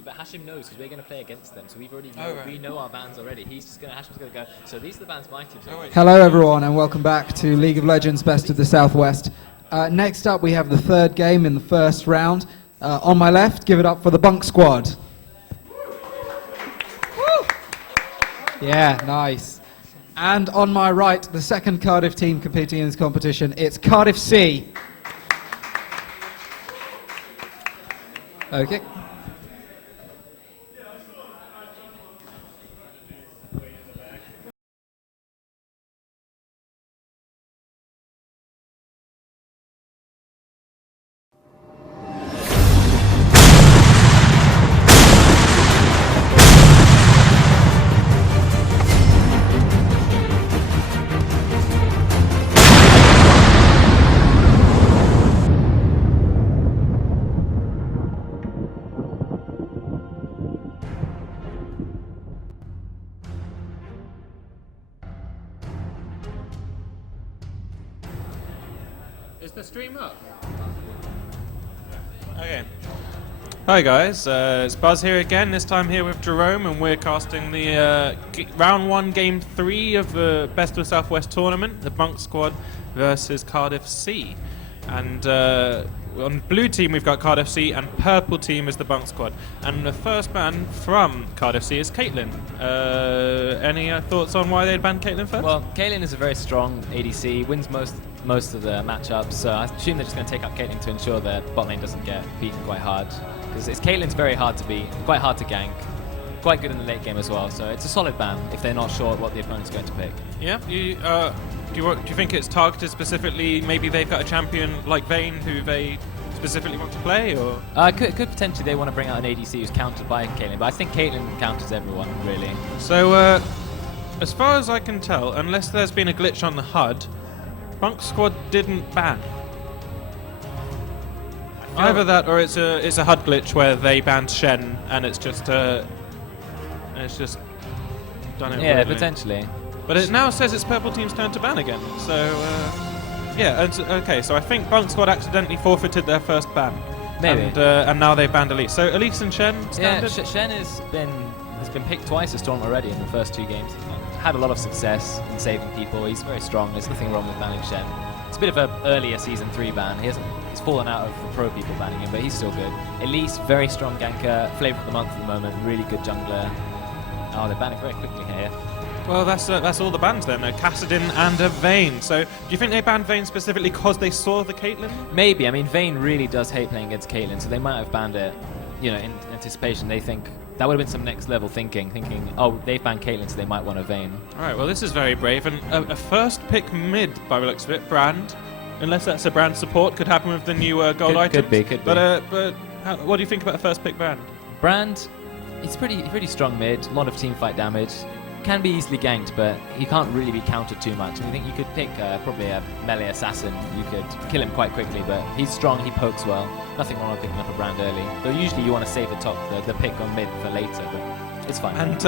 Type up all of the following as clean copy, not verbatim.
Yeah, but Hashim knows because we're going to play against them, so we've already we know our bans already. Hashim's going to go. So these are the bans my team's already. Hello everyone and welcome back to League of Legends Best of the Southwest. Next up we have the third game in the first round. On my left, give it up for the Bunk Squad. Yeah, nice. And on my right, the second Cardiff team competing in this competition, it's Cardiff C. Okay. Is the stream up? Okay. Hi guys, it's Buzz here again, this time here with Jerome, and we're casting the round 1 game 3 of the Best of Southwest tournament, the Bunk Squad versus Cardiff C. And on blue team we've got Cardiff C, and purple team is the Bunk Squad. And the first ban from Cardiff C is Caitlyn. Any thoughts on why they'd banned Caitlyn first? Well, Caitlyn is a very strong ADC, wins most of the matchups, so I assume they're just going to take up Caitlyn to ensure that bot lane doesn't get beaten quite hard. Because Caitlyn's very hard to beat, quite hard to gank, quite good in the late game as well, so it's a solid ban if they're not sure what the opponent's going to pick. Yeah, do you think it's targeted specifically? Maybe they've got a champion like Vayne who they specifically want to play, or could potentially they want to bring out an ADC who's countered by Caitlyn, but I think Caitlyn counters everyone really. So as far as I can tell, unless there's been a glitch on the HUD, Bunk Squad didn't ban. Either that, or it's a HUD glitch where they banned Shen, and it's just done it. Yeah, weirdly. potentially. But it now says it's purple team's turn to ban again. So yeah, okay. So I think Bunk Squad accidentally forfeited their first ban. Maybe. And now they've banned Elise. So Elise and Shen standard. Yeah, Shen has been picked twice as Storm already in the first 2 games. He's had a lot of success in saving people. He's very strong. There's nothing wrong with banning Shen. It's a bit of an earlier Season 3 ban. He's fallen out of the pro people banning him, but he's still good. Elise, very strong ganker. Flavor of the month at the moment. Really good jungler. Oh, they're banning very quickly here. Well, that's all the bans then. A Kassadin and a Vayne. So, do you think they banned Vayne specifically because they saw the Caitlyn? Maybe. I mean, Vayne really does hate playing against Caitlyn, so they might have banned it, in anticipation. They think that would have been some next level thinking, oh, they've banned Caitlyn, so they might want a Vayne. All right. Well, this is very brave, and a first pick mid by the looks of it. Brand, unless that's a brand support, could happen with the new gold items. Could be. But what do you think about a first pick Brand? Brand, it's pretty strong mid. A lot of team fight damage. Can be easily ganked, but he can't really be countered too much. I think you could pick probably a melee assassin. You could kill him quite quickly, but he's strong, he pokes well. Nothing wrong with picking up a Brand early. Though usually you want to save the pick on mid for later, but it's fine. And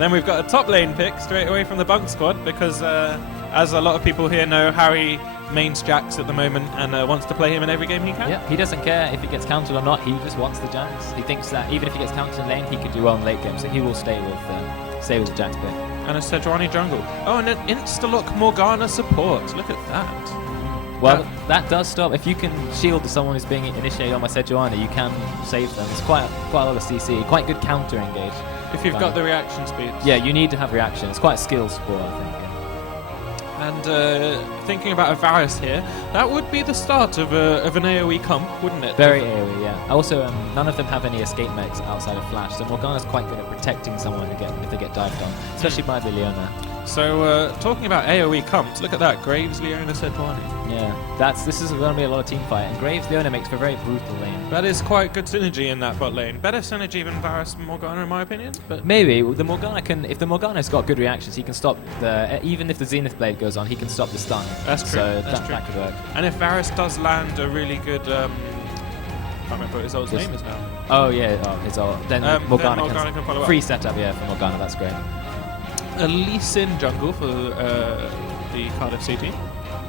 then we've got a top lane pick straight away from the Bunk Squad, because as a lot of people here know, Harry mains Jax at the moment and wants to play him in every game he can. Yeah, he doesn't care if he gets countered or not, he just wants the Jax. He thinks that even if he gets countered in lane, he could do well in late game, so he will stay with the Jax pick. And a Sejuani jungle. Oh, and an insta-lock Morgana support. Look at that. Well, that does stop. If you can shield someone who's being initiated on my Sejuani, you can save them. It's quite a lot of CC. Quite good counter engage. If you've got the reaction speed. Yeah, you need to have reaction. It's quite a skill support, I think. And thinking about Varus here, that would be the start of an AoE comp, wouldn't it? Very AoE, yeah. Also, none of them have any escape mechs outside of Flash, so Morgana's quite good at protecting someone if they get dived on, especially by the Leona. So, talking about AoE comps, look at that, Graves, Leona, Sejuani. Yeah, this is going to be a lot of team fight, and Graves, Leona makes for a very brutal lane. That is quite good synergy in that bot lane. Better synergy than Varus and Morgana, in my opinion. But maybe the Morgana if the Morgana's got good reactions, he can stop even if the Zenith Blade goes on, he can stop the stun. That's true. So That's true. That could work. And if Varus does land a really good, I can't remember what his old name is now. Oh yeah, his old. Then Morgana can follow up. Free setup, yeah, for Morgana. That's great. Elise in jungle for the Cardiff C team.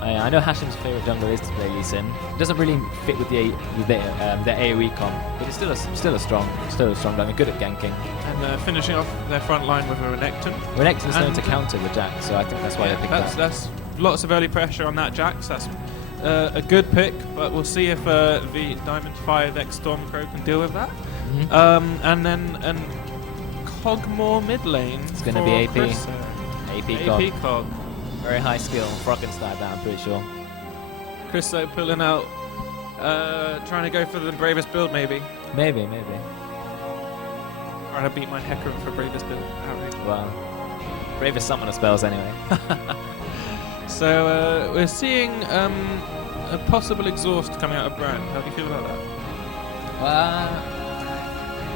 I know Hashim's favourite jungler is to play Lee Sin. It doesn't really fit with the AoE comp, but it's still a strong jungler, good at ganking. And finishing off their front line with a Renekton. Renekton's known to counter the Jax, so I think that's why they picked that. That's lots of early pressure on that Jax. That's a good pick, but we'll see if the Diamond 5 X Stormcrow can deal with that. And then Cogmore mid lane. It's going to be AP. Chris, AP Cog. Very high skill. Froggenstein that, I'm pretty sure. Chris pulling out, trying to go for the bravest build, maybe. Maybe. Trying to beat my Hecarim for bravest build. Well, bravest summoner spells anyway. So we're seeing a possible exhaust coming out of Brand. How do you feel about that?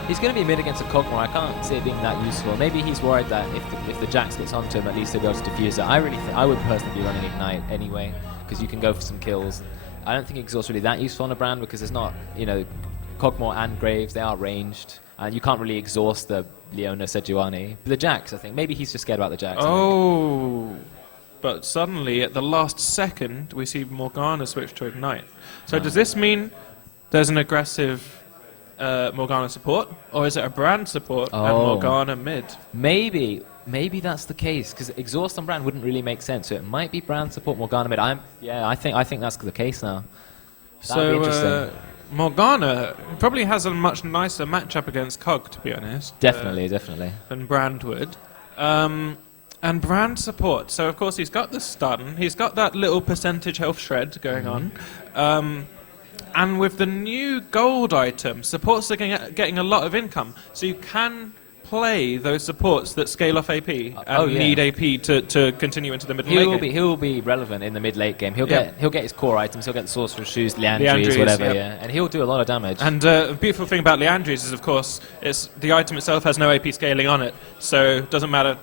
He's going to be mid against a Cogmore. I can't see it being that useful. Maybe he's worried that if the Jax gets onto him, at least he'll be able to defuse it. I really think I would personally be running Ignite anyway, because you can go for some kills. I don't think Exhaust's really that useful on a Brand because there's not, Cogmore and Graves, they are ranged, and you can't really exhaust the Leona Sejuani. The Jax, I think. Maybe he's just scared about the Jax. Oh, but suddenly at the last second, we see Morgana switch to Ignite. So does this mean there's an aggressive Morgana support, or is it a Brand support and Morgana mid? Maybe that's the case because Exhaust on Brand wouldn't really make sense. So it might be Brand support Morgana mid. I think that's the case now. That'd be interesting. Morgana probably has a much nicer matchup against Cog, to be honest. Definitely. Than Brand would. And Brand support. So of course he's got the stun. He's got that little percentage health shred going on. And with the new gold item, supports are getting a lot of income. So you can play those supports that scale off AP and need AP to continue into the mid late game. He will be relevant in the mid late game. He'll get his core items. He'll get the Sorcerer's Shoes, Liandry's, whatever, and he'll do a lot of damage. And the beautiful thing about Liandry's is, of course, the item itself has no AP scaling on it, so it doesn't matter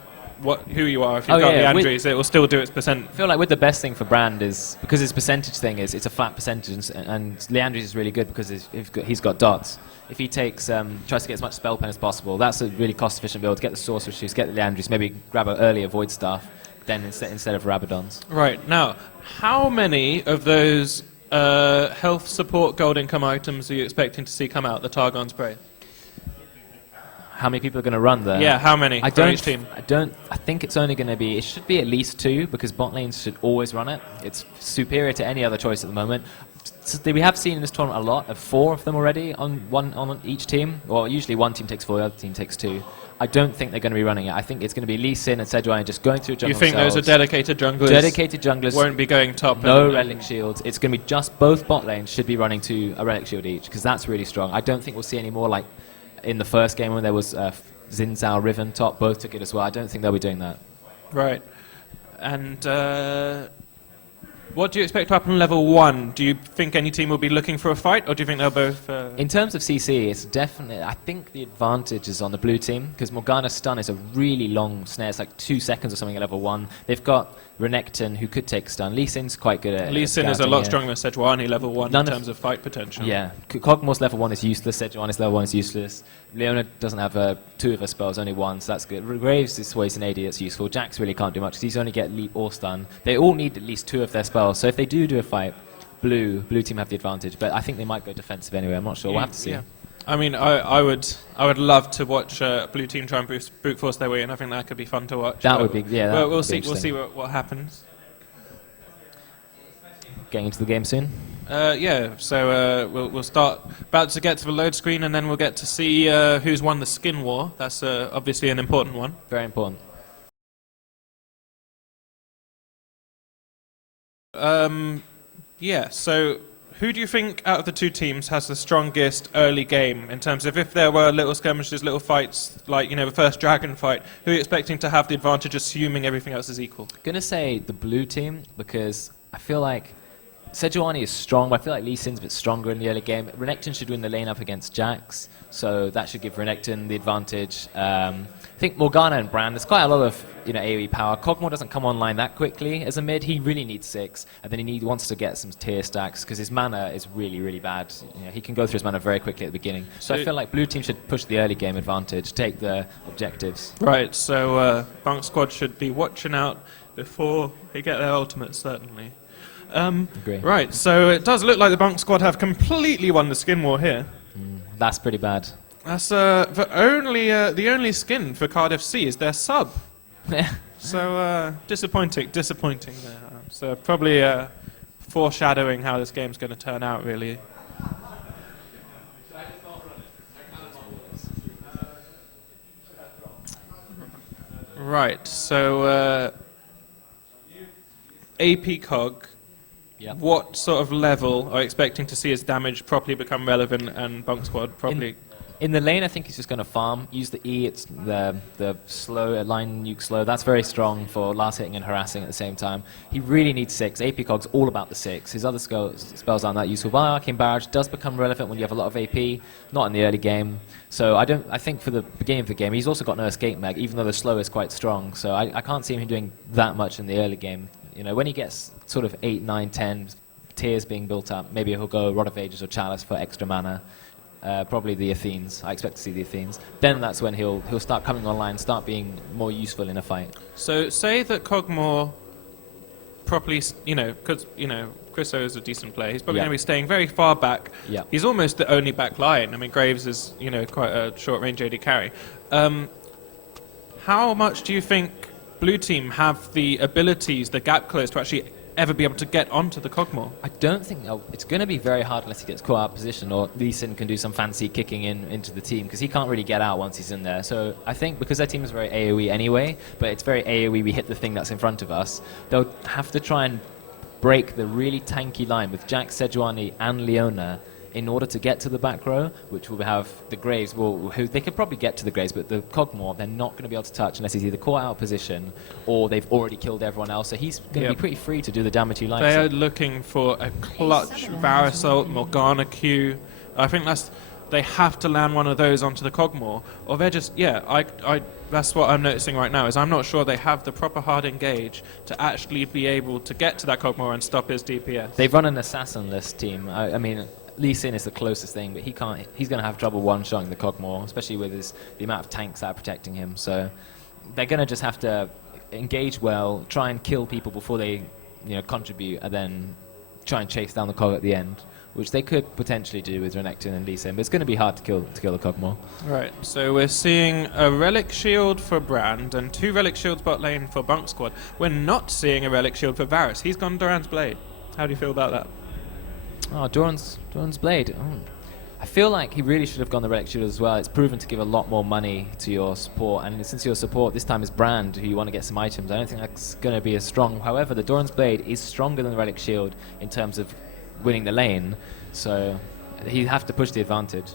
who you are. If you've got Liandry's, it will still do its percent. I feel like with the best thing for Brand is, because his percentage thing is, it's a flat percentage, and Liandry's is really good because he's got dots. If he takes tries to get as much spell pen as possible, that's a really cost-efficient build. Get the Sorcerer's Shoes, get the Liandry's, maybe grab an earlier Void Staff, then instead of Rabadons. Right, now, how many of those health support gold income items are you expecting to see come out, the Targon Spray? How many people are going to run there? Yeah, how many for each team? I think it's only going to be, it should be at least 2 because bot lanes should always run it. It's superior to any other choice at the moment. So we have seen in this tournament a lot of 4 of them already on each team. Well, usually one team takes 4, the other team takes 2. I don't think they're going to be running it. I think it's going to be Lee Sin and Sejuani just going through jungle. You think those are dedicated junglers? Dedicated junglers. Won't be going top. No relic shields. It's going to be just both bot lanes should be running to a relic shield each because that's really strong. I don't think we'll see any more like in the first game when there was Xin Zhao, Riven top, both took it as well. I don't think they'll be doing that. Right. And what do you expect to happen in level 1? Do you think any team will be looking for a fight, or do you think they'll both... In terms of CC, it's definitely... I think the advantage is on the blue team, because Morgana's stun is a really long snare. It's like 2 seconds or something at level 1. They've got Renekton, who could take stun. Lee Sin's quite good at Lee Sin is a lot stronger than Sejuani level 1 in terms of fight potential. Yeah. Cogmore's level 1 is useless. Sejuani's level 1 is useless. Leona doesn't have 2 of her spells, only 1, so that's good. Graves is always an AD that's useful. Jax really can't do much, because he's only get leap or stun. They all need at least 2 of their spells, so if they do a fight, blue team have the advantage, but I think they might go defensive anyway. I'm not sure. We'll have to see. Yeah. I mean, I would love to watch blue team try and brute force their way in. I think that could be fun to watch. That would be, yeah. We'll see what happens. Getting into the game soon. So we'll start about to get to the load screen, and then we'll get to see who's won the skin war. That's obviously an important one. Very important. So who do you think out of the 2 teams has the strongest early game in terms of if there were little skirmishes, little fights, like, the first dragon fight, who are you expecting to have the advantage assuming everything else is equal? I'm going to say the blue team because I feel like Sejuani is strong, but I feel like Lee Sin's a bit stronger in the early game. Renekton should win the lane up against Jax, so that should give Renekton the advantage. I think Morgana and Brand, there's quite a lot of AoE power. Cogmore doesn't come online that quickly as a mid. He really needs 6, and then he wants to get some tier stacks because his mana is really, really bad. He can go through his mana very quickly at the beginning. So I feel like blue team should push the early game advantage, take the objectives. Right, so Bunk Squad should be watching out before they get their ultimates, certainly. Agree. Right, so it does look like the Bunk squad have completely won the skin war here. That's pretty bad. That's the only skin for Cardiff C is their sub. So disappointing there. So probably foreshadowing how this game's going to turn out, really. Right, so AP Cog, Yep. what sort of level are you expecting to see his damage properly become relevant and Bunk Squad properly? In the lane, I think he's just going to farm, use the E, it's the slow, line nuke slow. That's very strong for last hitting and harassing at the same time. He really needs 6. AP Cog's all about the 6. His other spells aren't that useful. While Arcane Barrage does become relevant when you have a lot of AP, not in the early game. So I think for the beginning of the game, he's also got no escape mag, even though the slow is quite strong. So I can't see him doing that much in the early game. You know, when he gets sort of 8, 9, 10 tiers being built up, maybe he'll go Rod of Ages or Chalice for extra mana. Probably the Athenes. I expect to see the Athenes. Then that's when he'll start coming online, start being more useful in a fight. So say that Cogmore properly, because Chriso is a decent player. He's probably going to be staying very far back. Yeah. He's almost the only back line. I mean, Graves is quite a short range AD carry. How much do you think Blue Team have the abilities, the gap close to actually ever be able to get onto the Cogmore? I don't think it's going to be very hard unless he gets caught out of position, or Lee Sin can do some fancy kicking into the team, because he can't really get out once he's in there. So I think because their team is very AoE anyway, but it's very AoE, we hit the thing that's in front of us, they'll have to try and break the really tanky line with Jack, Sejuani and Leona in order to get to the back row, which will have the Graves, who they could probably get to the Graves, but the Cogmore, they're not going to be able to touch unless he's either caught out of position or they've already killed everyone else. So he's going to be pretty free to do the damage he likes. They are looking for a clutch Varasalt, Morgana Q. I think they have to land one of those onto the Cogmore, or they're just, that's what I'm noticing right now, is I'm not sure they have the proper hard engage to actually be able to get to that Cogmore and stop his DPS. They've run an assassin-less team. I mean, Lee Sin is the closest thing, but he's going to have trouble one-shotting the Cogmore, especially with the amount of tanks that are protecting him. So they're going to just have to engage well, try and kill people before they contribute, and then try and chase down the Cog at the end, which they could potentially do with Renekton and Lee Sin, but it's going to be hard to kill the Cogmore. Right, so we're seeing a Relic Shield for Brand and 2 Relic Shields bot lane for Bunk Squad. We're not seeing a Relic Shield for Varus. He's gone Duran's Blade. How do you feel about that? Oh, Doran's Blade. I feel like he really should have gone the Relic Shield as well. It's proven to give a lot more money to your support, and since your support this time is Brand, who you want to get some items, I don't think that's going to be as strong. However, the Doran's Blade is stronger than the Relic Shield in terms of winning the lane, so he'd have to push the advantage.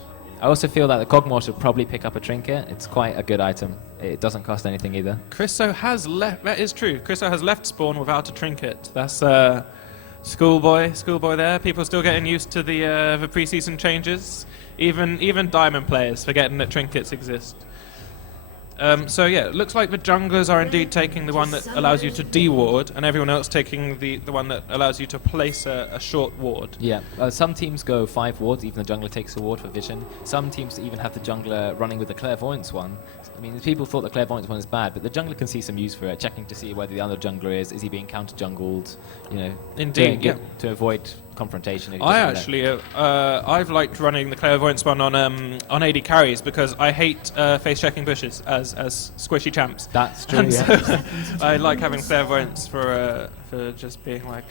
I also feel that the Cogmore should probably pick up a Trinket. It's quite a good item. It doesn't cost anything either. Chriso has left. That is true. Chriso has left spawn without a Trinket. That's schoolboy there. People still getting used to the pre-season changes. Even Diamond players forgetting that trinkets exist. So yeah, it looks like the junglers are indeed taking the one that allows you to de-ward, and everyone else taking the one that allows you to place a short ward. Yeah, some teams go 5 wards, even the jungler takes a ward for vision. Some teams even have the jungler running with the clairvoyance one. I mean, people thought the clairvoyance one is bad, but the jungler can see some use for it, checking to see whether the other jungler is he being counter-jungled, Indeed, to avoid confrontation. I've liked running the clairvoyance one on AD carries because I hate face checking bushes as squishy champs. That's true. So I like having clairvoyance for just being like,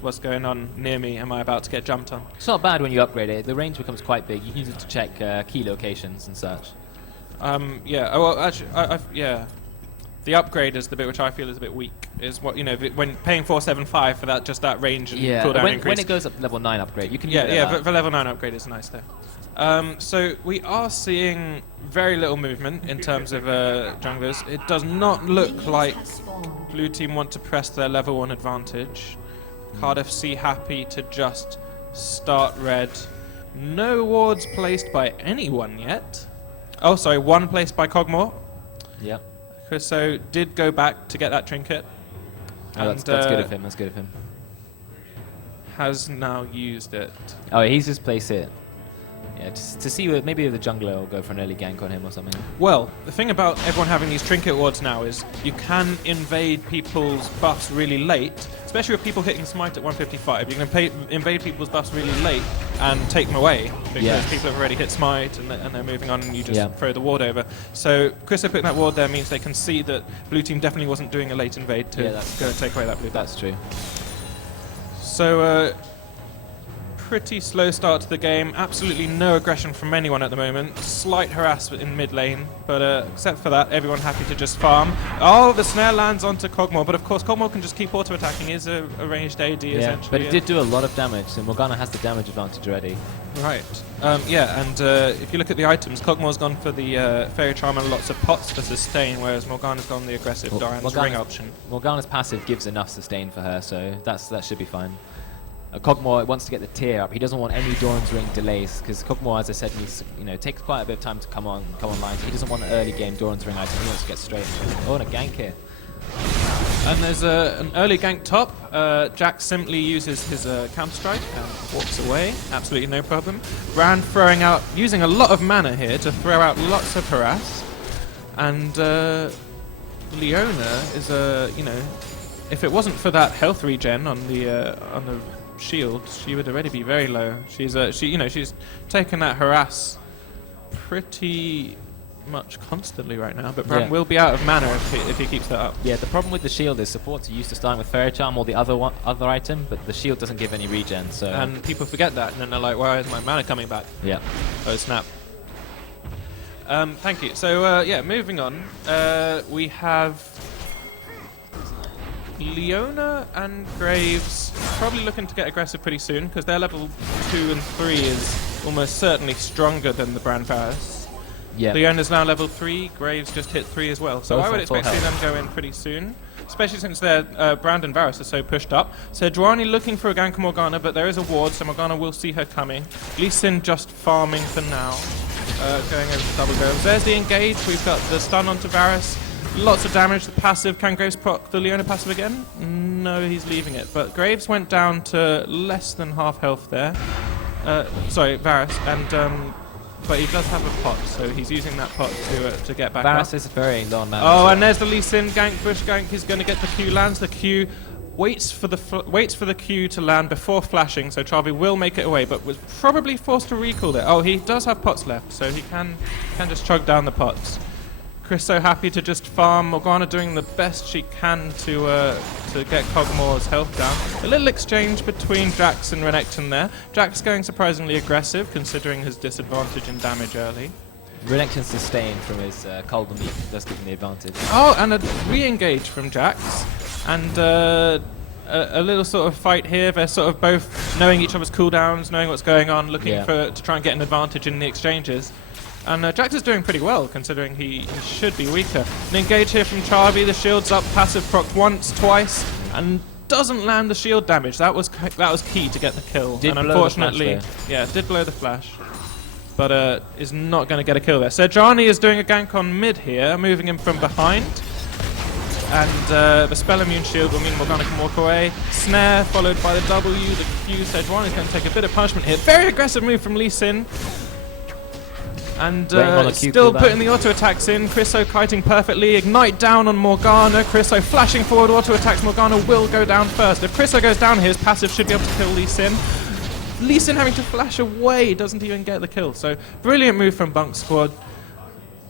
what's going on near me? Am I about to get jumped on? It's not bad when you upgrade it. The range becomes quite big. You can use it to check key locations and such. The upgrade is the bit which I feel is a bit weak. Is what when paying 475 for that range and cooldown increase. When it goes up to level 9 upgrade, you can the level 9 upgrade is nice though. So we are seeing very little movement in terms of junglers. It does not look like Blue Team want to press their level 1 advantage. Cardiff C happy to just start red. No wards placed by anyone yet. Oh, sorry, 1 placed by Cogmore. Yep. So did go back to get that trinket. Oh, that's good of him. That's good of him. Has now used it. Oh, he's just placed it. Yeah, just to see maybe the jungler will go for an early gank on him or something. Well, the thing about everyone having these trinket wards now is you can invade people's buffs really late, especially with people hitting smite at 155. You can invade people's buffs really late and take them away because people have already hit smite and they're moving on, and you just throw the ward over. So Chriso putting that ward there means they can see that blue team definitely wasn't doing a late invade to go and take away that blue buff. That's true. So pretty slow start to the game. Absolutely no aggression from anyone at the moment. Slight harassment in mid lane, but except for that, everyone happy to just farm. Oh, the snare lands onto Kog'Maw, but of course Kog'Maw can just keep auto attacking. He's a ranged AD essentially. But it did do a lot of damage, so Morgana has the damage advantage already. Right. And if you look at the items, Kog'Maw's gone for the Fairy Charm and lots of pots for sustain, whereas Morgana's gone the aggressive Diane's ring option. Morgana's passive gives enough sustain for her, so that should be fine. Kog'Maw wants to get the tier up. He doesn't want any Doran's Ring delays, because Kog'Maw, as I said, takes quite a bit of time to come online. So he doesn't want an early game Doran's Ring item. He wants to get straight. Oh, and a gank here. And there's an early gank top. Jack simply uses his counter strike and walks away. Absolutely no problem. Brand using a lot of mana here to throw out lots of harass. And Leona is if it wasn't for that health regen on the shield, she would already be very low. She's taken that harass pretty much constantly right now, but Brand will be out of mana if he keeps that up. Yeah, the problem with the shield is supports are used to starting with Fairy Charm or the other item, but the shield doesn't give any regen. So and people forget that, and then they're like, "Why is my mana coming back?" Yeah. Oh snap. Thank you. So moving on, we have Leona and Graves probably looking to get aggressive pretty soon, because their level 2 and 3 is almost certainly stronger than the Brand Varus. Leona's now level 3, Graves just hit 3 as well. So I would expect to see them go in pretty soon, especially since their Brand and Varus are so pushed up. So Dwani looking for a gank Morgana, but there is a ward, so Morgana will see her coming. Lee Sin just farming for now, going over to double goes. There's the engage, we've got the stun onto Varus. Lots of damage. The passive. Can Graves proc the Leona passive again? No, he's leaving it. But Graves went down to less than half health there. Sorry, Varus. And but he does have a pot, so he's using that pot to get back Varus up. is very low on mana. Oh, and there's the Lee Sin gank. Bush gank. He's going to get the Q. Lands the Q. Waits for the Q to land before flashing, so Chavi will make it away, but was probably forced to recall there. Oh, he does have pots left, so he can just chug down the pots. Chris so happy to just farm. Morgana doing the best she can to get Kog'Maw's health down. A little exchange between Jax and Renekton there. Jax going surprisingly aggressive, considering his disadvantage in damage early. Renekton's sustained from his cold and meat does give him the advantage. Oh, and a re-engage from Jax. And a little sort of fight here. They're sort of both knowing each other's cooldowns, knowing what's going on, looking to try and get an advantage in the exchanges. And Jax is doing pretty well, considering he should be weaker. An engage here from Chavi, the shield's up, passive proc once, twice, and doesn't land the shield damage. That was key to get the kill. Did and blow unfortunately, the flash did blow the flash, but is not going to get a kill there. Serjani is doing a gank on mid here, moving him from behind. And the spell immune shield will mean Morgana can walk away. Snare followed by the W, the Q. Serjani is going to take a bit of punishment here. Very aggressive move from Lee Sin. And still putting the auto attacks in. Chriso kiting perfectly. Ignite down on Morgana. Chriso flashing forward. Auto attacks. Morgana will go down first. If Chriso goes down, his passive should be able to kill Lee Sin. Lee Sin having to flash away doesn't even get the kill. So brilliant move from Bunk Squad.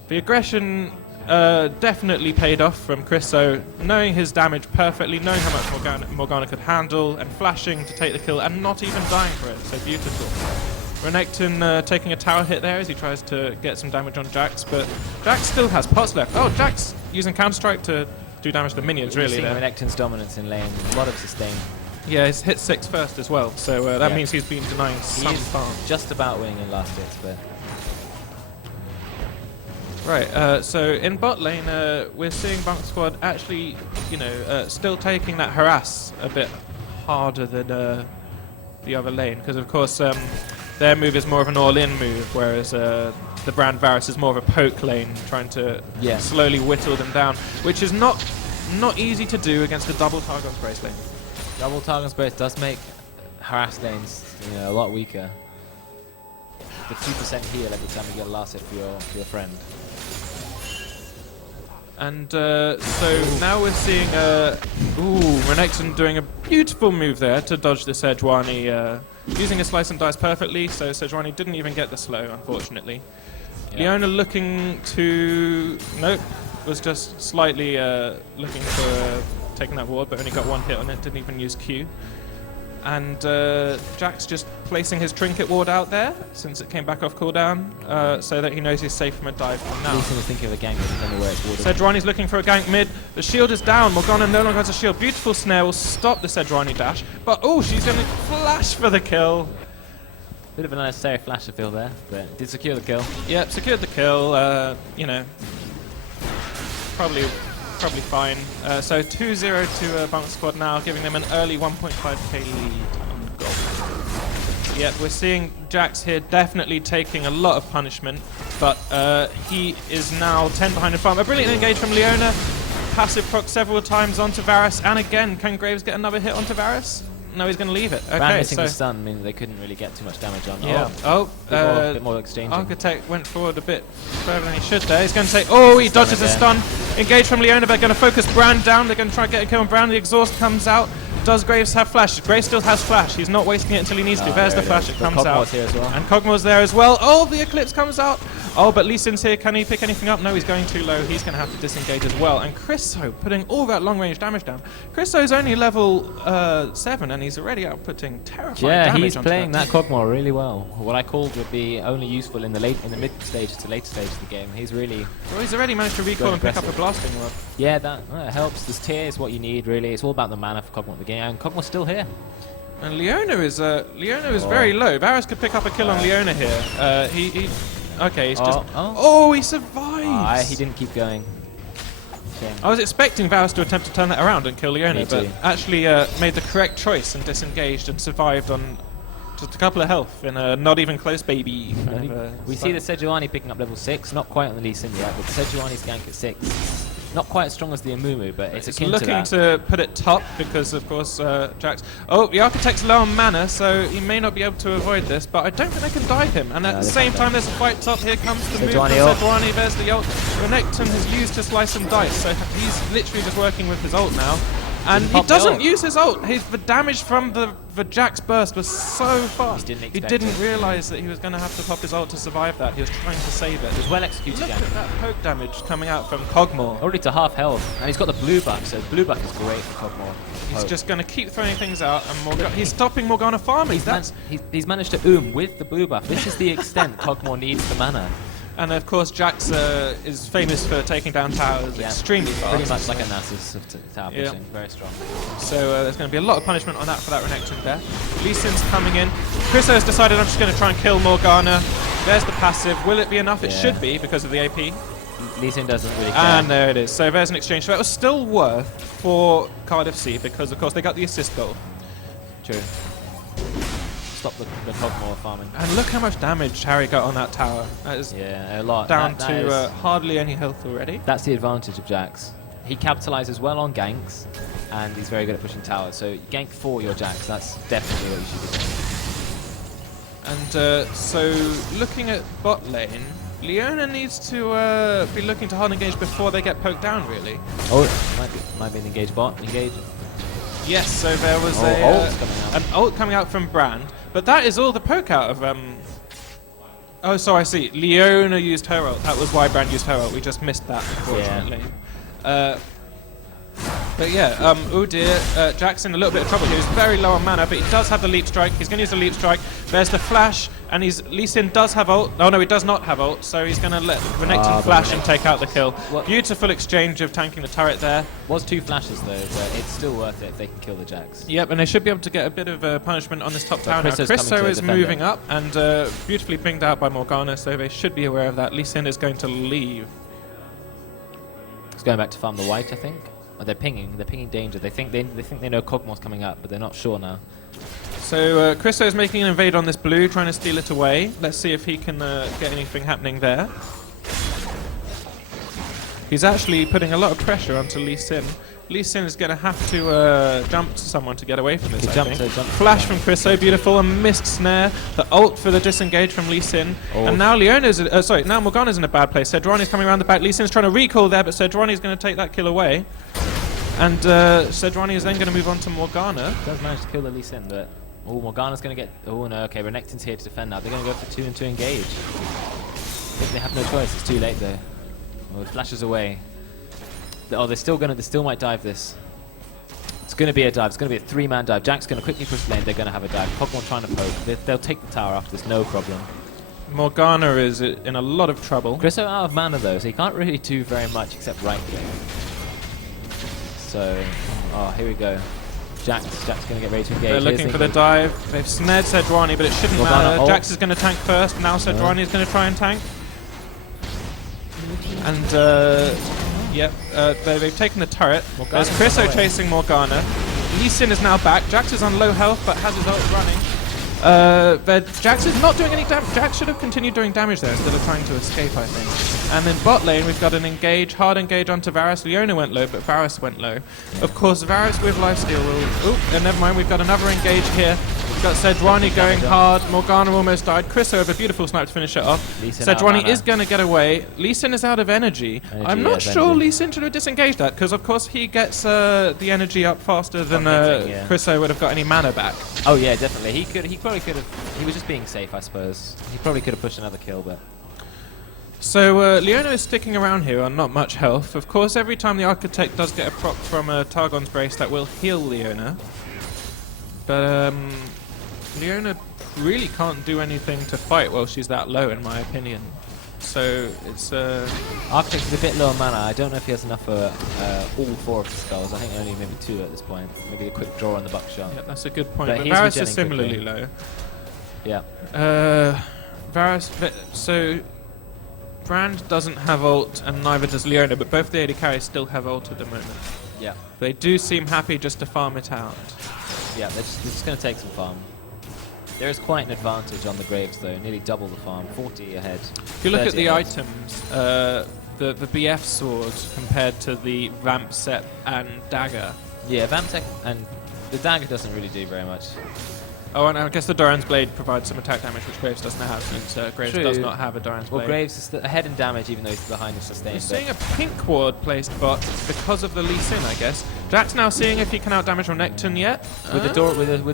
The aggression definitely paid off from Chriso, knowing his damage perfectly, knowing how much Morgana could handle, and flashing to take the kill and not even dying for it. So beautiful. Renekton taking a tower hit there as he tries to get some damage on Jax, but Jax still has pots left. Oh, Jax using counter-strike to do damage to minions, really. You're seeing Renekton's dominance in lane, a lot of sustain. Yeah, he's hit 6 first as well, so that means he's been denying some farm. Just about winning in last hits, but... Right, so in bot lane, we're seeing Bunk Squad actually, still taking that harass a bit harder than the other lane, because of course their move is more of an all-in move, whereas the Brand Varus is more of a poke lane, trying to slowly whittle them down, which is not easy to do against a double Targon's Brace lane. Double Targon's Brace does make harass lanes a lot weaker. the 2% heal every time you get a last hit for your friend. And so now we're seeing Renekton doing a beautiful move there to dodge the Sejuani, using a slice and dice perfectly, so Sejuani didn't even get the slow, unfortunately. Yeah. Leona looking to... Nope, was just slightly looking for taking that ward, but only got one hit on it, didn't even use Q. And Jack's just placing his trinket ward out there, since it came back off cooldown, so that he knows he's safe from a dive from now. He's thinking of a gank, but he doesn't know where it's warded. Sejuani's looking for a gank mid. The shield is down. Morgana no longer has a shield. Beautiful snare will stop the Sejuani dash. But, oh, she's going to flash for the kill. Bit of an unnecessary flash to feel there, but did secure the kill. Yep, secured the kill. You know, probably fine. So 2-0 to Bunk Squad now, giving them an early 1.5k lead on gold. Yep, we're seeing Jax here definitely taking a lot of punishment, but he is now 10 behind in farm. A brilliant engage from Leona. Passive proc several times onto Varus, and again, can Graves get another hit onto Varus? No, he's going to leave it. Okay, Brand missing the stun means they couldn't really get too much damage on. Yeah. A bit more exchanging. Architect went forward a bit further than he should there. He's going to say, oh, he dodges a stun. Engage from Leona. They're going to focus Brand down. They're going to try and get a kill on Brand. The exhaust comes out. Does Graves have flash? Graves still has flash. He's not wasting it until he needs to. There's the flash. It comes out. Here as well. And Kog'Maw's there as well. Oh, the Eclipse comes out. Oh, but Lee Sin's here. Can he pick anything up? No, he's going too low. He's going to have to disengage as well. And Chriso putting all that long-range damage down. Chriso's only level 7, and he's already outputting terrifying damage. Yeah, he's playing that Kog'Maw really well. What I called would be only useful in the mid stage to later stage of the game. He's really... Well, he's already managed to recoil and pick up a blasting rod. Yeah, that helps. This tier is what you need, really. It's all about the mana for Kog'Maw at the game, and Kog'Maw's still here. And Leona is very low. Varus could pick up a kill on Leona here. Okay, he's just... Oh, he survives! He didn't keep going. Shame. I was expecting Varus to attempt to turn that around and kill Leona, but actually made the correct choice and disengaged and survived on just a couple of health in a not even close baby. We see the Sejuani picking up level 6, not quite on the Lee Sin yet, but Sejuani's gank at 6. Not quite as strong as the Amumu, but it's akin to that. Looking to put it top because, of course, Jax... Oh, the Architect's low on mana, so he may not be able to avoid this, but I don't think they can dive him. And at the same time, there's a fight top. Here comes the move from Sejuani. There's the ult. Renekton has used to slice and dice, so he's literally just working with his ult now. And he doesn't use his ult. The damage from the Jax burst was so fast. He didn't realise that he was going to have to pop his ult to survive that. He was trying to save it. It was well executed. Look at that poke damage coming out from Kog'Maw. Already to half health. And he's got the blue buff, so blue buff is great for Kog'Maw. He's just going to keep throwing things out, and he's stopping Morgana farming. He's managed to with the blue buff. This is the extent Kog'Maw needs the mana. And of course, Jax is famous for taking down towers extremely fast. Pretty much like a Nasus of tower pushing, very strong. So there's going to be a lot of punishment on that for that Renekton there. Lee Sin's coming in. Chriso has decided I'm just going to try and kill Morgana. There's the passive. Will it be enough? It should be because of the AP. Lee Sin doesn't really care. And there it is. So there's an exchange. So that was still worth for Cardiff C because of course they got the assist goal. True. Stop the Kog'Maw farming. And look how much damage Harry got on that tower. That is a lot. Down to hardly any health already. That's the advantage of Jax. He capitalizes well on ganks, and he's very good at pushing towers. So gank for your Jax, that's definitely what you should be doing. And so looking at bot lane, Leona needs to be looking to hard engage before they get poked down, really. Oh, might be an engage bot. Engage. Yes, so there was an ult coming out from Brand. But that is all the poke out of... Oh, so I see. Leona used her ult. That was why Brand used her ult. We just missed that, unfortunately. Yeah. But yeah, oh dear, Jackson a little bit of trouble here. He's very low on mana, but he does have the leap strike. He's going to use the leap strike. There's the flash, and Lee Sin does have ult. Oh no, he does not have ult, so he's going to let Renekton flash and take out the kill. Beautiful exchange of tanking the turret there. Was 2 flashes though, but it's still worth it if they can kill the Jax. Yep, and they should be able to get a bit of punishment on this top tower now. Chriso is moving up, and beautifully pinged out by Morgana, so they should be aware of that. Lee Sin is going to leave. He's going back to farm the white, I think. Oh, they're pinging danger. They think they know Kog'Maw's coming up, but they're not sure now. So Chriso is making an invade on this blue, trying to steal it away. Let's see if he can get anything happening there. He's actually putting a lot of pressure onto Lee Sin. Lee Sin is going to have to jump to someone to get away from this, He I jumped think. to- jumped to Flash the from Chris, so beautiful. A missed snare. The ult for the disengage from Lee Sin. Oh. And now now Morgana's in a bad place. Sejuani's coming around the back. Lee Sin's trying to recall there, but Sejuani's going to take that kill away. And Sejuani is then going to move on to Morgana. Does manage to kill the Lee Sin, but Morgana's going to get. Oh no, okay. Renekton's here to defend now. They're going to go for 2 and 2 engage. I think they have no choice. It's too late though. Oh, it flashes away. Oh, they still might dive this. It's going to be a dive. It's going to be a 3-man dive. Jack's going to quickly push lane. They're going to have a dive. Pokemon trying to poke. They'll take the tower after this, no problem. Morgana is in a lot of trouble. Grisso out of mana though, so he can't really do very much except right click. So, oh, here we go. Jack's going to get ready to engage. They're looking for the dive. They've snared Sejuani, but it shouldn't Morgana matter. ult. Jax is going to tank first. Now Sejuani is going to try and tank. And they've taken the turret. There's Chriso chasing Morgana. Lee Sin is now back. Jax is on low health, but has his ult running. But Jax is not doing any damage. Jax should have continued doing damage there instead of trying to escape, I think. And then bot lane, we've got an hard engage onto Varus. Leona went low, but Varus went low. Of course, Varus with lifesteal will... Oop, and never mind, we've got another engage here. We've got Sejuani going hard. Morgana almost died. Chriso with a beautiful snipe to finish it off. Sejuani is going to get away. Lee Sin is out of energy. I'm not sure Lee Sin should have disengaged that, because of course he gets the energy up faster than Chriso would have got any mana back. Oh yeah, definitely. He probably could have. He was just being safe, I suppose. He probably could have pushed another kill, but. So Leona is sticking around here on not much health. Of course, every time the Architect does get a proc from Targon's Brace, that will heal Leona. But Leona really can't do anything to fight while she's that low, in my opinion. So it's Architect is a bit low on mana. I don't know if he has enough for all 4 of the spells. I think only maybe 2 at this point. Maybe a quick draw on the buckshot. yeah, that's a good point. But But he's Varus is regenning similarly quickly. low. Yeah. Varus. So Brand doesn't have ult, and neither does Leona. But both the AD carries still have ult at the moment. Yeah. They do seem happy just to farm it out. Yeah. They're just going to take some farm. There is quite an advantage on the Graves though. Nearly double the farm. 40 ahead. If you look at 30 the ahead. items, the BF sword compared to the Vamp set and dagger. Yeah, Vamtech and the dagger doesn't really do very much. Oh, and I guess the Doran's Blade provides some attack damage, which Graves doesn't have, since Graves True. does not have a Doran's Well, Blade. Graves is ahead in damage even though he's behind the We're sustain. seeing a pink ward placed bot because of the Lee Sin, I guess. Jack's now seeing if he can outdamage Renekton yet. With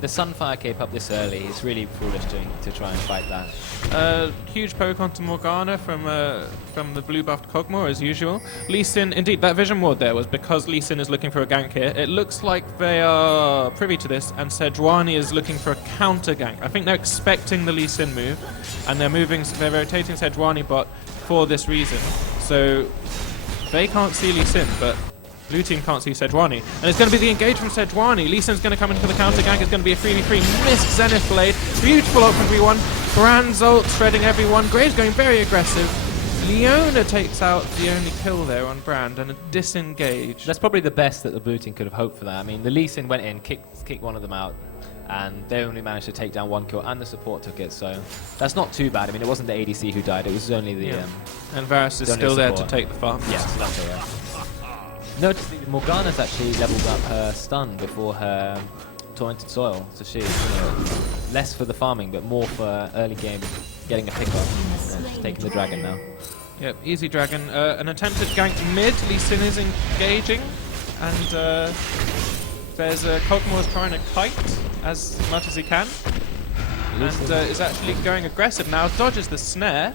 the Sunfire cape up this early, it's really foolish to try and fight that. Huge poke onto Morgana from the blue buffed Kog'Maw as usual. Lee Sin, indeed, that vision ward there was because Lee Sin is looking for a gank here. It looks like they are privy to this, and Sejuani is looking for a counter gank. I think they're expecting the Lee Sin move, and they're rotating Sejuani bot for this reason. So they can't see Lee Sin, but blue team can't see Sejuani. And it's going to be the engage from Sejuani. Lee Sin's going to come in for the counter gank. It's going to be a 3v3. Missed Zenith Blade. Beautiful ult from V1. Brand's ult shredding everyone. Graves going very aggressive. Leona takes out the only kill there on Brand and a disengage. That's probably the best that the blue team could have hoped for that. I mean, the Lee Sin went in, kicked one of them out, and they only managed to take down 1 kill, and the support took it, so that's not too bad. I mean, it wasn't the ADC who died, it was only the... and Varus is Don't still need there to support. take the farm. Yeah, so that's alright. Notice that Morgana's actually leveled up her stun before her Torrented Soil, so she's less for the farming, but more for early game getting a pickup. She's taking the dragon now. Yep, easy dragon. An attempted gank mid. Lee Sin is engaging, and there's Kog'Maw's trying to kite as much as he can, and is actually going aggressive now. Dodges the snare,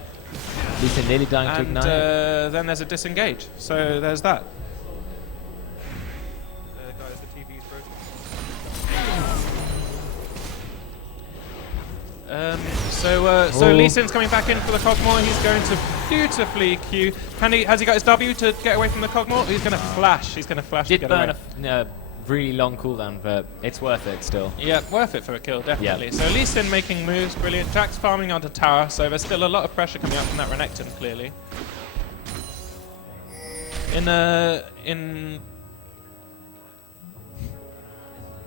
Lee Sin nearly dying to and ignite. then there's a disengage. So there's that. Guys, the TV's broken. So Lee Sin's coming back in for the Kog'Maw. He's going to beautifully Q. Has he got his W to get away from the Kog'Maw? He's going to flash. He's going to flash to Did get burn away. a really long cooldown, but it's worth it still. Yeah, worth it for a kill, definitely. Yeah. So Lee Sin making moves, brilliant. Jack's farming onto tower, so there's still a lot of pressure coming up from that Renekton, clearly.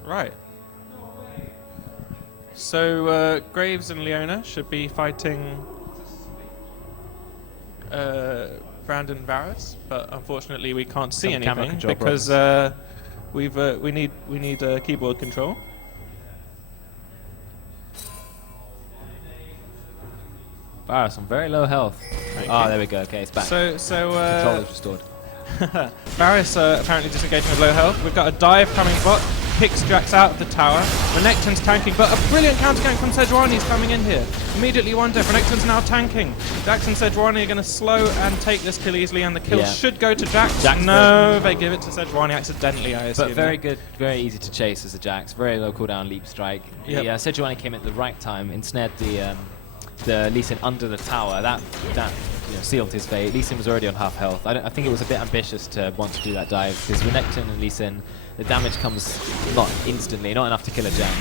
Right. So Graves and Leona should be fighting Brandon Varus, but unfortunately we can't see Some camera anything control because We need keyboard control. Varus on very low health. There we go. Okay, it's back. So Control is restored. Varus apparently disengaging with low health. We've got a dive coming bot. Kicks Jax out of the tower. Renekton's tanking, but a brilliant counter gank from Sejuani's coming in here. Immediately one death. Renekton's now tanking. Jax and Sejuani are going to slow and take this kill easily, and the kill should go to Jax. No, they give it to Sejuani accidentally, I assume. But very good, very easy to chase as a Jax. Very low cooldown leap strike. Yep. Yeah, Sejuani came at the right time, ensnared the Lee Sin under the tower. That sealed his fate. Lee Sin was already on half health. I think it was a bit ambitious to want to do that dive, because Renekton and Lee Sin, the damage comes not instantly, not enough to kill a Jax.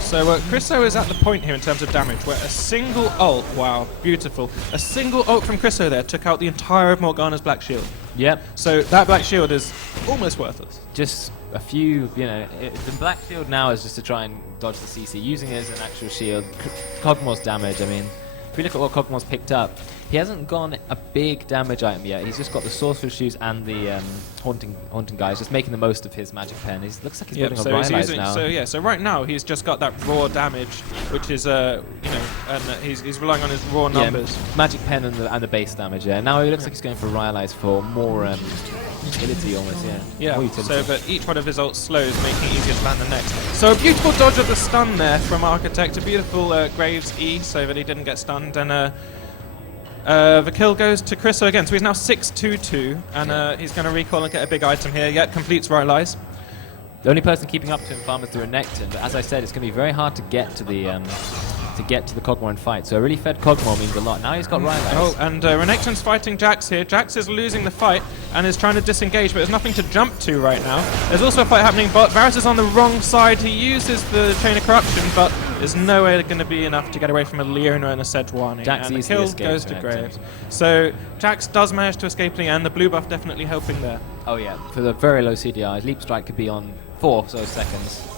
So Chriso is at the point here in terms of damage, where a single ult, wow, beautiful, a single ult from Chriso there took out the entire of Morgana's Black Shield. Yep. So that Black Shield is almost worthless. Just a few, the Black Shield now is just to try and dodge the CC, using it as an actual shield. Kog'Maw's damage, I mean, if we look at what Kog'Maw's picked up, he hasn't gone a big damage item yet. He's just got the Sorcerer's Shoes and the haunting guys, just making the most of his magic pen. He looks like he's building a Rylai's now. So right now he's just got that raw damage, which is and he's relying on his raw numbers. Magic pen and the base damage. Yeah. Now he looks like he's going for Rylai's for more utility almost. Yeah. More So, but each one of his ults slows, making it easier to land the next. So a beautiful dodge of the stun there from Architect. A beautiful Graves E, so that he didn't get stunned. And the kill goes to Chriso again, so he's now 6-2-2, and he's going to recall and get a big item here. Yet completes Rylai's. The only person keeping up to him, Farm, is the Renekton, but as I said, it's going to be very hard to get to the Kog'Maw and fight. So a really fed Kog'Maw means a lot. Now he's got Rylai's. Oh, and Renekton's fighting Jax here. Jax is losing the fight and is trying to disengage, but there's nothing to jump to right now. There's also a fight happening, but Varus is on the wrong side. He uses the Chain of Corruption, but there's nowhere going to be enough to get away from a Leona and a Sejuani. Jax and the kill goes to Graves. So Jax does manage to escape in the end. The blue buff definitely helping there. Oh yeah, for the very low CDI, Leap Strike could be on 4 seconds.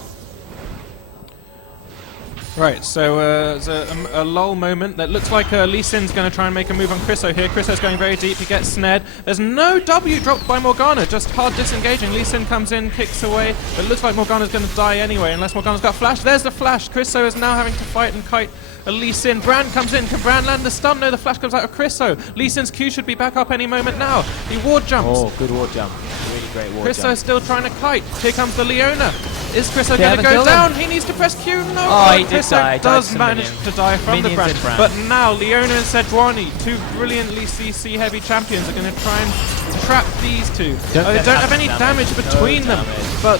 Right, so there's a lull moment that looks like Lee Sin's going to try and make a move on Chriso here. Chriso's going very deep, he gets snared. There's no W dropped by Morgana, just hard disengaging. Lee Sin comes in, kicks away, but it looks like Morgana's going to die anyway, unless Morgana's got flash. There's the flash. Chriso is now having to fight and kite a Lee Sin. Brand comes in, can Brand land the stun? No, the flash comes out of Chriso. Lee Sin's Q should be back up any moment now. He ward jumps. Oh, good ward jump. Really great ward jump. Chriso's still trying to kite. Here comes the Leona. Is Chriso going to go down? He needs to press Q. No. Oh, he did Chriso die. does manage to die from the Brand. Brand. But now Leona and Sejuani, two brilliantly CC heavy champions, are going to try and trap these two. They don't have any damage between them. But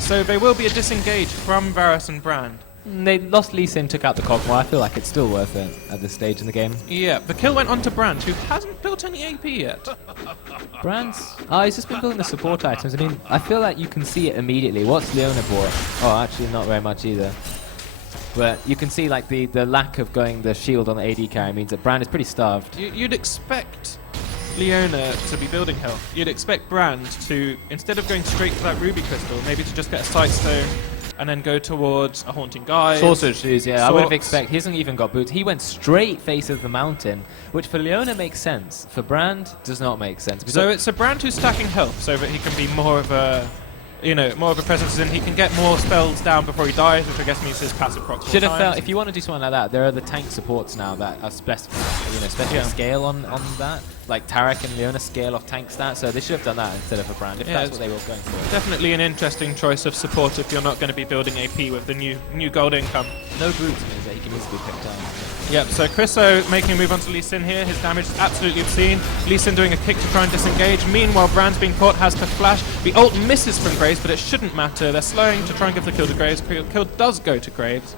so there will be a disengage from Varus and Brand. They lost Lee Sin, took out the Kog'Maw. I feel like it's still worth it at this stage in the game. Yeah, the kill went on to Brand, who hasn't built any AP yet. He's just been building the support items. I mean, I feel like you can see it immediately. What's Leona bought? Oh, actually not very much either. But you can see like the lack of going the shield on the AD carry means that Brand is pretty starved. You'd expect Leona to be building health. You'd expect Brand to, instead of going straight to that Ruby Crystal, maybe to just get a Sight Stone and then go towards a Haunting Guide. Sorcerer's Shoes, yeah. I would have expected. He hasn't even got boots. He went straight face of the mountain, which for Leona makes sense. For Brand, does not make sense. So it's a Brand who's stacking health so that he can be more of a presence, and he can get more spells down before he dies, which I guess means his passive procs. Should have felt, if you want to do something like that, there are the tank supports now that are special scale on that. Like Tarek and Leona scale off tank stats, so they should have done that instead of a Brand, if that's what they were going for. Definitely an interesting choice of support if you're not going to be building AP with the new gold income. No boots means that he can easily be picked on. Yep, so Chriso making a move onto Lee Sin here. His damage is absolutely obscene. Lee Sin doing a kick to try and disengage. Meanwhile, Brand's being caught, has to flash. The ult misses from Graves, but it shouldn't matter. They're slowing to try and give the kill to Graves. Kill does go to Graves.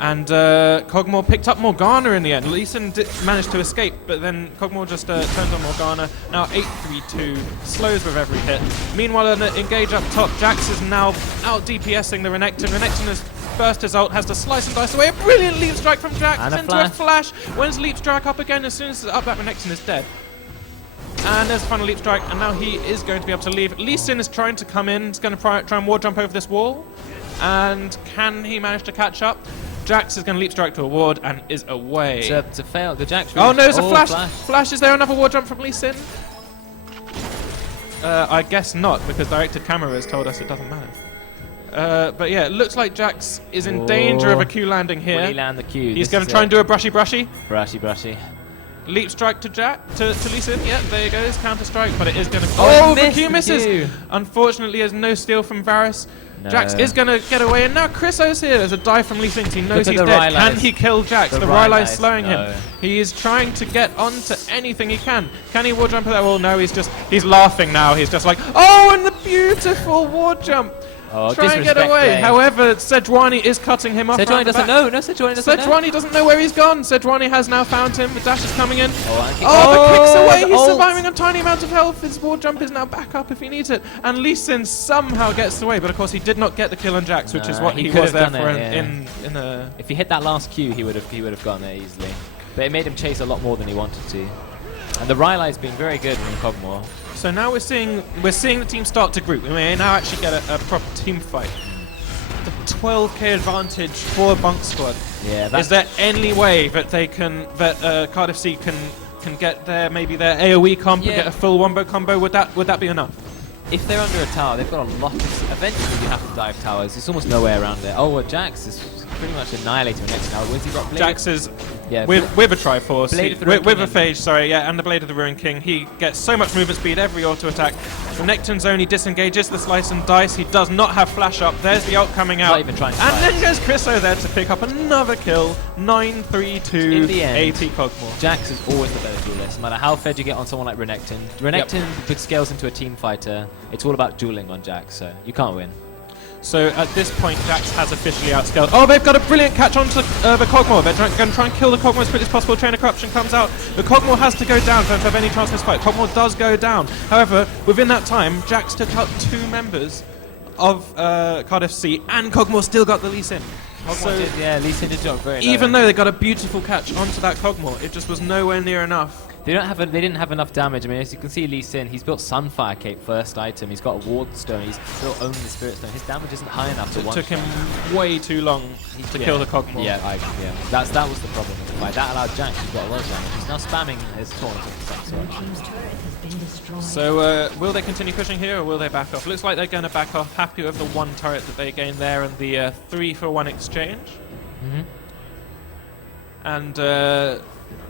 And Kog'Maw picked up Morgana in the end. Lee Sin managed to escape, but then Kog'Maw just turned on Morgana. Now 8-3-2, slows with every hit. Meanwhile, an engage up top. Jax is now out DPSing the Renekton. Renekton has burst his ult, has to slice and dice away. A brilliant leap strike from Jax into a flash. When his leap strike up again, as soon as it's up, that Renekton is dead. And there's a final leap strike, and now he is going to be able to leave. Lee Sin is trying to come in. He's going to try and ward jump over this wall. And can he manage to catch up? Jax is going to leap strike to a ward and is away. It's a fail. The Jax. Oh no, it's a flash. Flash. Is there another ward jump from Lee Sin? I guess not, because directed camera has told us it doesn't matter. But yeah, it looks like Jax is in danger of a Q landing here. Will he land the Q? He's going to try and do a brushy. Brushy. Leap strike to Lee Sin. Yeah, there you go. It's counter strike, but it is going to. Oh, the missed Q the misses. Q. Unfortunately, there's no steal from Varus. No. Jax is going to get away, and now Chriso's here. There's a dive from Lee Sin. He knows Look he's at the dead. Can Rylai's. he kill Jax? The Rylai's, Rylai's slowing no. him. He is trying to get onto anything he can. Can he wall jump at that wall? No, he's laughing now. He's just like, oh, and the beautiful wall jump. Oh, Try and get away. there. However, Sejuani is cutting him off. Sejuani doesn't know. No, Sejuani doesn't know. Sejuani doesn't know where he's gone. Sejuani has now found him. The dash is coming in. Oh, the kick's away. the He's ult. surviving on tiny amount of health. His wall jump is now back up if he needs it. And Lee Sin somehow gets away, but of course he did not get the kill on Jax, which is Nah, what he he could was there have for done it, in the. If he hit that last Q, he would have gone there easily. But it made him chase a lot more than he wanted to. And the Rylai's been very good from Cogmore. So now we're seeing the team start to group. We may now actually get a proper team fight. The 12k advantage for Bunk Squad. Yeah. Is there any way that they can Cardiff C can get their AoE comp and Yeah. get a full wombo combo? Would that be enough? If they're under a tower, they've got a lot of... Eventually you have to dive towers. There's almost no way around it. Oh, well, Jax is pretty much annihilating the next tower. Where's he got Blade? Jax is Yeah, with a Triforce, Blade of the Ruin with a King. Phage, sorry, yeah, and the Blade of the Ruin King. He gets so much movement speed every auto attack. Renekton's only disengages the slice and dice. He does not have flash up. There's the ult coming out. Not even trying to and fight. then goes Chriso there to pick up another kill. 9-3-2 In the end, AP Cogmore. Jax is always the better duelist, no matter how fed you get on someone like Renekton. Renekton scales into a team fighter. It's all about dueling on Jax, so you can't win. So at this point, Jax has officially outscaled. Oh, they've got a brilliant catch onto the Cogmore. They're going to try and kill the Cogmore as quickly as possible. Train of Corruption comes out. The Cogmore has to go down for them to have any chance in this fight. Cogmore does go down. However, within that time, Jax took out 2 members of Cardiff C, and Cogmore still got the Lee Sin. Lee Sin did job very low. Even though they got a beautiful catch onto that Cogmore, it just was nowhere near enough. They didn't have enough damage. I mean, as you can see, Lee Sin, he's built Sunfire Cape first item. He's got a Ward Stone. He's built only the Spirit Stone. His damage isn't high enough to It one. took him way too long to kill the Cogmore. Yeah, that was the problem with the fight. That allowed Jax to get a lot of damage. He's now spamming his taunt of some sort. So will they continue pushing here, or will they back off? Looks like they're going to back off, happy with the 1 turret that they gained there and the 3-for-1 exchange. And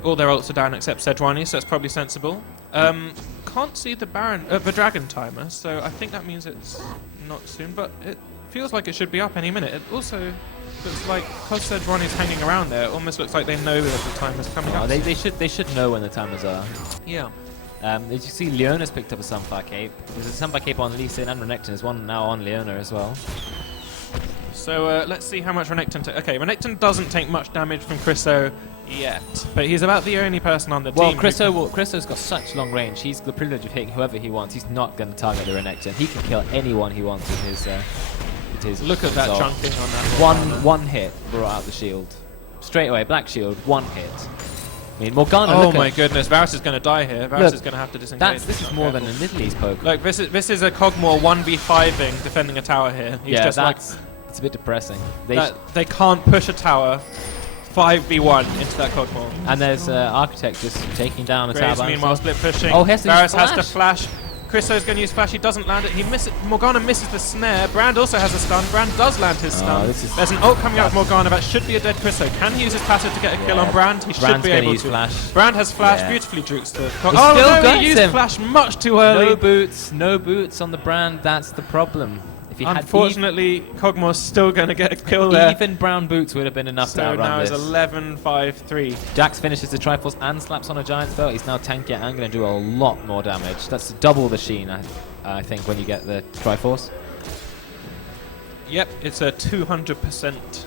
all their ults are down except Sejuani, so that's probably sensible. Can't see the the Dragon timer, so I think that means it's not soon, but it feels like it should be up any minute. It also looks like, because Sejuani's hanging around there, it almost looks like they know that the timer's coming up. They should know when the timers are. Yeah. As you see, Leona's picked up a Sunfire Cape. There's a Sunfire Cape on Lee Sin and Renekton. There's one now on Leona as well. So let's see how much Renekton takes. Okay, Renekton doesn't take much damage from Chriso yet, but he's about the only person on the team. Well, Chriso's got such long range. He's the privilege of hitting whoever he wants. He's not going to target the Renekton. He can kill anyone he wants with his. Look at that chunking on that. One hit brought out the shield. Straight away, black shield, 1 hit. I mean, Morgana. Oh my goodness, Varus is going to die here. Varus is going to have to disengage. This is more than an Italy's poke. Look, this is a Cogmore 1v5ing defending a tower here. He's just it's a bit depressing. They can't push a tower 5v1 into that Cogmore. And there's Architect just taking down a tower. Graves meanwhile split pushing. Oh, Varus has to flash. Chriso's going to use flash. He doesn't land it. Morgana misses the snare. Brand also has a stun. Brand does land his stun. There's an ult coming out of Morgana. That should be a dead Chriso. Can he use his passive to get a kill on Brand? He should be able to. Flash. Brand has flash. Beautifully jukes the. He used flash much too early. No boots on the Brand. That's the problem. Unfortunately, Cogmore's still going to get a kill there. Even brown boots would have been enough to outrun this. So now it's 11-5-3. Jax finishes the Triforce and slaps on a Giant's Belt. He's now tanky and going to do a lot more damage. That's double the sheen, I think, when you get the Triforce. Yep, it's a 200%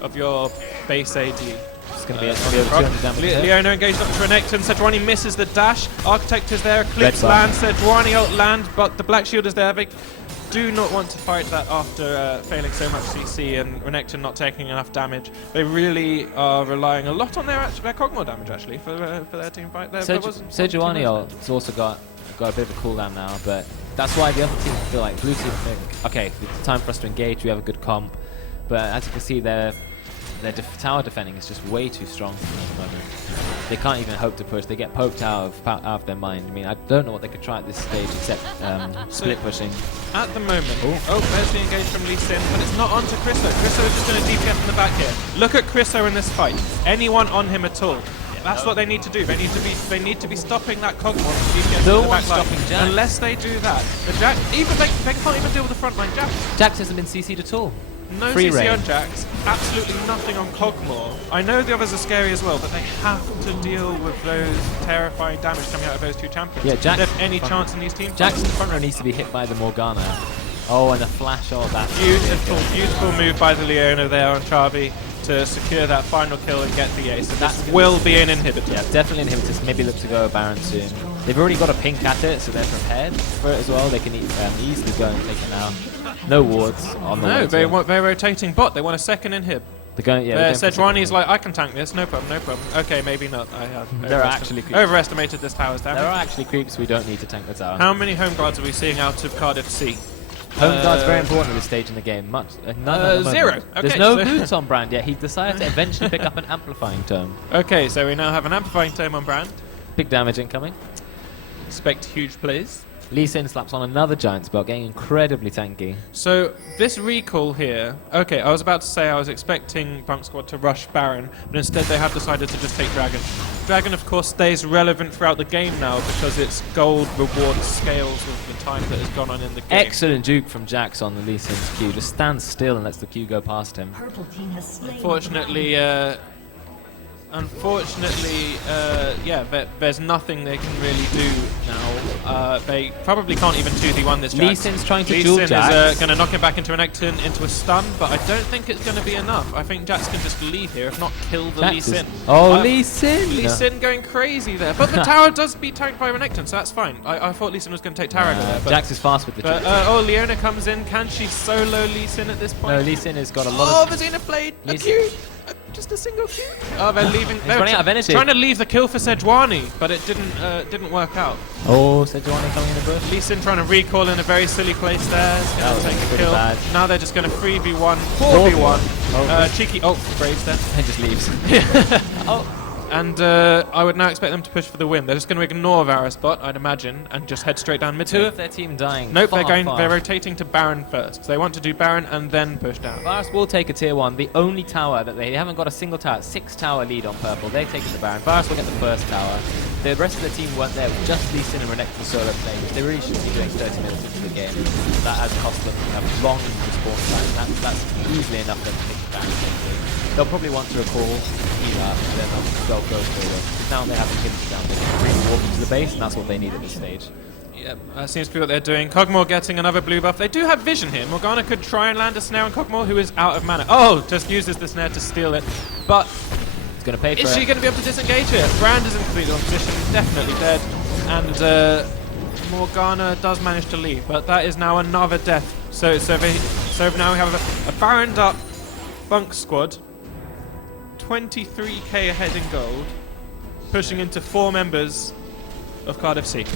of your base AD. It's going to be over 200 damage. Leona engaged up to Renekton. Sejuani misses the dash. Architect is there. Eclipse lands. Sejuani ult land, but the Black Shield is there. They do not want to fight that after failing so much CC and Renekton not taking enough damage. They really are relying a lot on their Cogmore damage actually for their team fight. Sejuani ult's also got a bit of a cooldown now, but that's why the other team feel like blue team think, okay, it's time for us to engage. We have a good comp, but as you can see, they're their tower defending is just way too strong at the moment. They can't even hope to push. They get poked out of their mind. I mean, I don't know what they could try at this stage except split pushing. At the moment, there's the engage from Lee Sin, but it's not onto Chriso. Chriso is just going to DPS in the back here. Look at Chriso in this fight. Anyone on him at all? That's what they need to do. They need to be stopping that Cogmore from DPS No in the one's back line. stopping Jax. Unless they do that, the Jax they can't even deal with the frontline Jax. Jax hasn't been CC'd at all. No Free CC reign. on Jax, absolutely nothing on Cogmore. I know the others are scary as well, but they have to deal with those terrifying damage coming out of those two champions. Yeah, Jax. They have any chance in these teams? Jackson's front row needs to be hit by the Morgana. Oh, and the flash of that. Beautiful move by the Leona there on Chavi to secure that final kill and get the ace. So this will be an inhibitor. Yeah, definitely inhibitors. Maybe look to go Baron soon. They've already got a pink at it, so they're prepared for it as well. They can easily go and take it now. No wards on the way. No, they're rotating bot. They want a second inhib. They're going, yeah. Sejuani's like, I can tank this, no problem. Okay, maybe not. There are actually creeps. Overestimated this tower's damage. There are actually creeps. We don't need to tank the tower. How many home guards are we seeing out of Cardiff C? Home guard's very important at this stage in the game. None at the moment. 0. Okay, There's no boots on Brand yet. He decided to eventually pick up an amplifying tome. Okay, so we now have an amplifying tome on Brand. Big damage incoming. Expect huge plays. Lee Sin slaps on another giant spell, getting incredibly tanky. So this recall here, okay, I was about to say I was expecting Bunk Squad to rush Baron, but instead they have decided to just take Dragon. Dragon, of course, stays relevant throughout the game now because its gold reward scales with the time that has gone on in the game. Excellent juke from Jax on the Lee Sin's Q. Just stands still and lets the Q go past him. Unfortunately, there's nothing they can really do now. They probably can't even 2v1 this Jax. Lee Sin's trying to Lee duel Sin Jax. is going to knock him back into into a stun, but I don't think it's going to be enough. I think Jax can just leave here, if not kill the Lee Sin. Lee Sin! Lee Sin going crazy there. But the tower does be tanked by Renekton, so that's fine. I thought Lee Sin was going to take tower there. But Jax is fast with the juke. Leona comes in. Can she solo Lee Sin at this point? No, Lee Sin has got a lot of... the Xenoblade! A Q! Just a single Q. Oh, they're leaving. He's running out of energy. Trying to leave the kill for Sejuani, but it didn't work out. Oh, Sejuani coming in the bush. Lee Sin trying to recall in a very silly place there. It's going to take a kill. Bad. Now they're just going to 3v1, 4v1. Cheeky. Oh, Graves there. And just leaves. And I would now expect them to push for the win. They're just going to ignore Varus bot, I'd imagine, and just head straight down mid. Two of their team dying. Nope, they're rotating to Baron first. They want to do Baron and then push down. Varus will take a tier 1. The only tower that they haven't got a single tower. 6 tower lead on purple. They're taking the Baron. Varus will get the first tower. The rest of the team weren't there. Just Lee Sin and Renekton solo play, which they really should be doing 30 minutes into the game. That has cost them a long respawn time. That's easily enough for them to take the Baron. They'll probably want to recall Eva, and then they'll go forward. Now they have the kids down. They can really walk into the base, and that's what they need at this stage. Yep, that seems to be what they're doing. Cogmore getting another blue buff. They do have vision here. Morgana could try and land a snare on Cogmore, who is out of mana. Oh, just uses the snare to steal it. But it's going to pay for is she going to be able to disengage here? Brand is in completely wrong position. He's definitely dead. And Morgana does manage to leave, but that is now another death. So now we have a Baroned up Bunk Squad. 23k ahead in gold, pushing into 4 members of Cardiff C.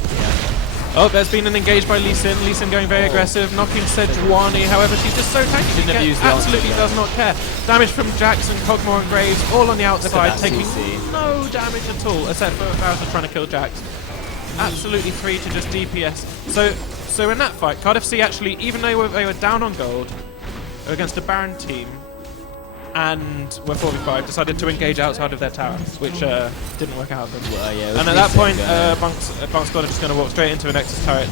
Oh, there's been an engage by Lee Sin. Lee Sin going very aggressive, knocking Sejuani. However, she's just so tanky. She absolutely does not care. Damage from Jackson, Cogmore, and Graves, all on the outside, taking no damage at all, except for Bowser trying to kill Jax. Absolutely free to just DPS. So in that fight, Cardiff C actually, even though they were down on gold, against a Baron team, and were 45, decided to engage outside of their tower, which didn't work out. And at that point, Bunk Squad are just going to walk straight into a Nexus turret.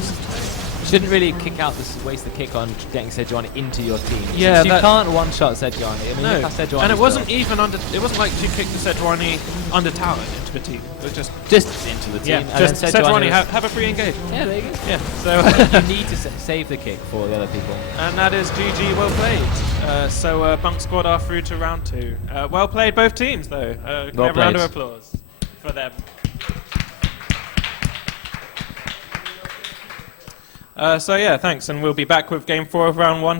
Shouldn't really kick out waste the kick on getting Sejuani into your team. Yeah, you can't one-shot Sejuani. I mean, no. look how Sejuani And it wasn't even under. It wasn't like she kicked the Sejuani under tower into the team. It was just into the team. Yeah, and just Sejuani have a free engage. Yeah, there you go. Yeah, so you need to save the kick for the other people. And that is GG, well played. So Bunk Squad are through to round 2. Well played, both teams though. Can we have a round of applause for them. So yeah, thanks, and we'll be back with game 4 of round 1.